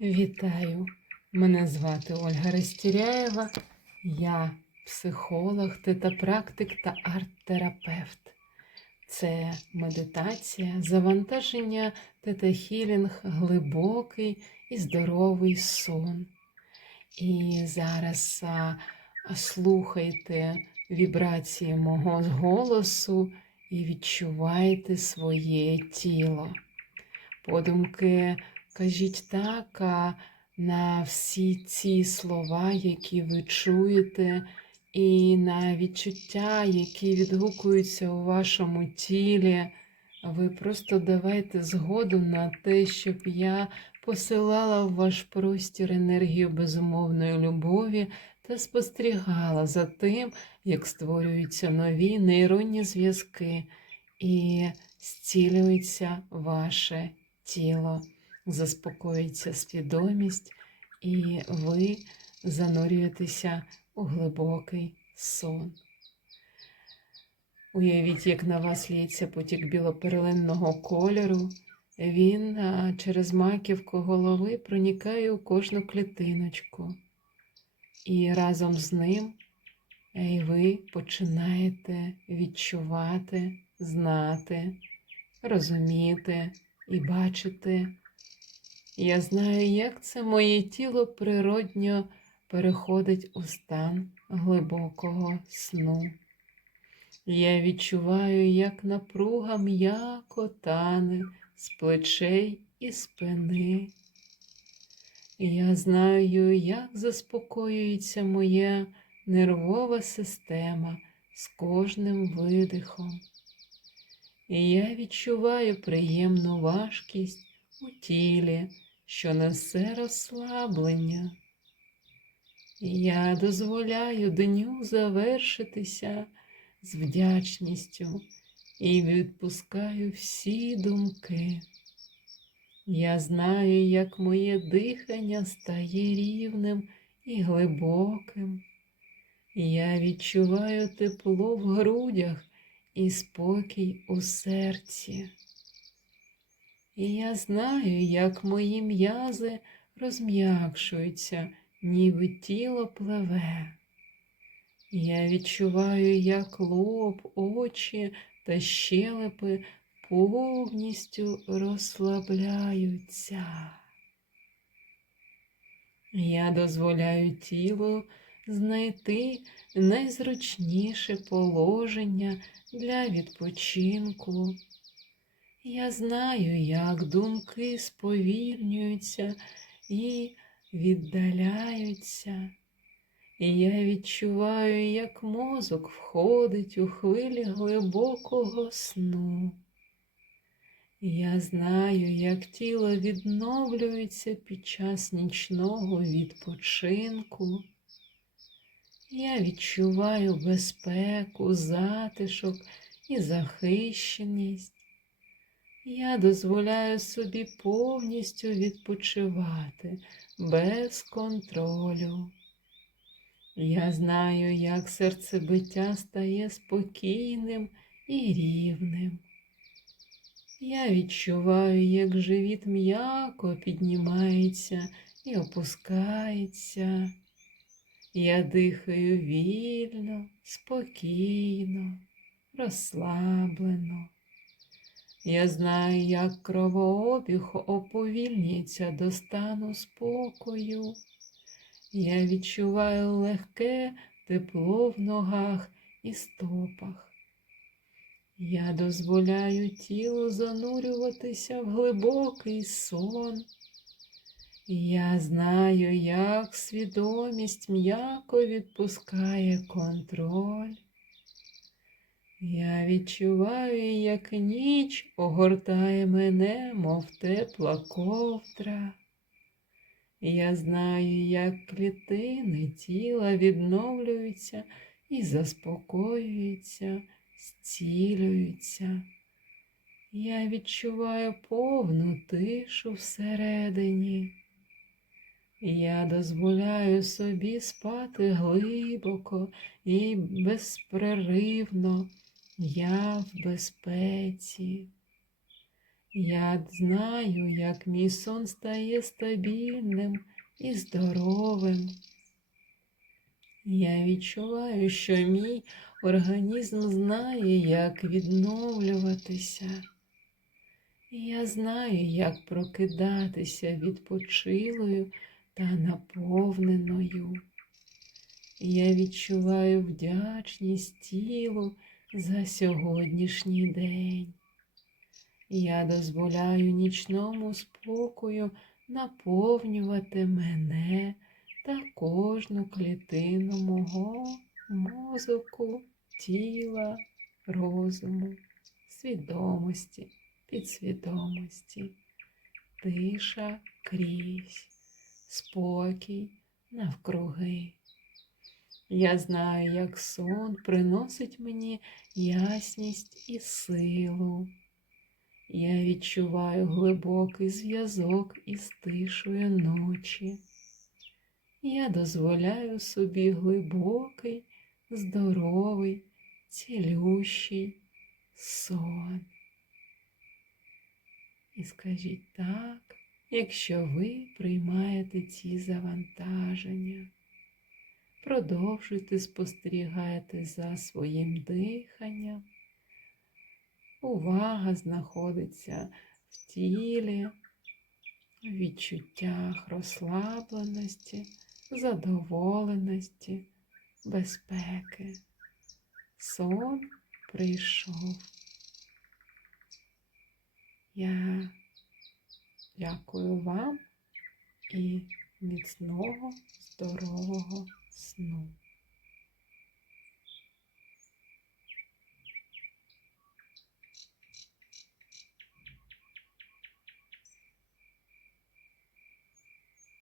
Вітаю! Мене звати Ольга Рестіряєва. Я психолог, тета-практик та арт-терапевт. Це медитація, завантаження тета-хілінг, глибокий і здоровий сон. І зараз а, слухайте вібрації мого голосу і відчувайте своє тіло. Подумки кажіть так на всі ці слова, які ви чуєте, і на відчуття, які відгукуються у вашому тілі. Ви просто давайте згоду на те, щоб я посилала в ваш простір енергію безумовної любові та спостерігала за тим, як створюються нові нейронні зв'язки і зцілюється ваше тіло, заспокоїться свідомість, і ви занурюєтеся у глибокий сон. Уявіть, як на вас лється потік білоперлинного кольору. Він через маківку голови проникає у кожну клітиночку. І разом з ним е, і ви починаєте відчувати, знати, розуміти і бачити. Я знаю, як це моє тіло природньо переходить у стан глибокого сну. Я відчуваю, як напруга м'яко тане з плечей і спини. Я знаю, як заспокоюється моя нервова система з кожним видихом. І я відчуваю приємну важкість у тілі, що несе розслаблення. Я дозволяю дню завершитися з вдячністю і відпускаю всі думки. Я знаю, як моє дихання стає рівним і глибоким. Я відчуваю тепло в грудях і спокій у серці. І я знаю, як мої м'язи розм'якшуються, ніби тіло пливе. Я відчуваю, як лоб, очі та щелепи повністю розслабляються. Я дозволяю тілу знайти найзручніше положення для відпочинку. Я знаю, як думки сповільнюються і віддаляються. І я відчуваю, як мозок входить у хвилі глибокого сну. Я знаю, як тіло відновлюється під час нічного відпочинку. Я відчуваю безпеку, затишок і захищеність. Я дозволяю собі повністю відпочивати без контролю. Я знаю, як серцебиття стає спокійним і рівним. Я відчуваю, як живіт м'яко піднімається і опускається. Я дихаю вільно, спокійно, розслаблено. Я знаю, як кровообіг оповільнюється до стану спокою. Я відчуваю легке тепло в ногах і стопах. Я дозволяю тілу занурюватися в глибокий сон. Я знаю, як свідомість м'яко відпускає контроль. Я відчуваю, як ніч огортає мене, мов тепла ковдра. Я знаю, як клітини тіла відновлюються і заспокоюються, зцілюються. Я відчуваю повну тишу всередині. Я дозволяю собі спати глибоко і безперервно. Я в безпеці. Я знаю, як мій сон стає стабільним і здоровим. Я відчуваю, що мій організм знає, як відновлюватися. Я знаю, як прокидатися відпочилою та наповненою. Я відчуваю вдячність тілу за сьогоднішній день. Я дозволяю нічному спокою наповнювати мене та кожну клітину мого мозоку, тіла, розуму, свідомості, підсвідомості, тиша крізь, спокій навкруги. Я знаю, як сон приносить мені ясність і силу. Я відчуваю глибокий зв'язок із тишою ночі. Я дозволяю собі глибокий, здоровий, цілющий сон. І скажіть так, якщо ви приймаєте ці завантаження. Продовжуйте спостерігати за своїм диханням. Увага знаходиться в тілі, в відчуттях розслабленості, задоволеності, безпеки. Сон прийшов. Я дякую вам і міцного здорового сну.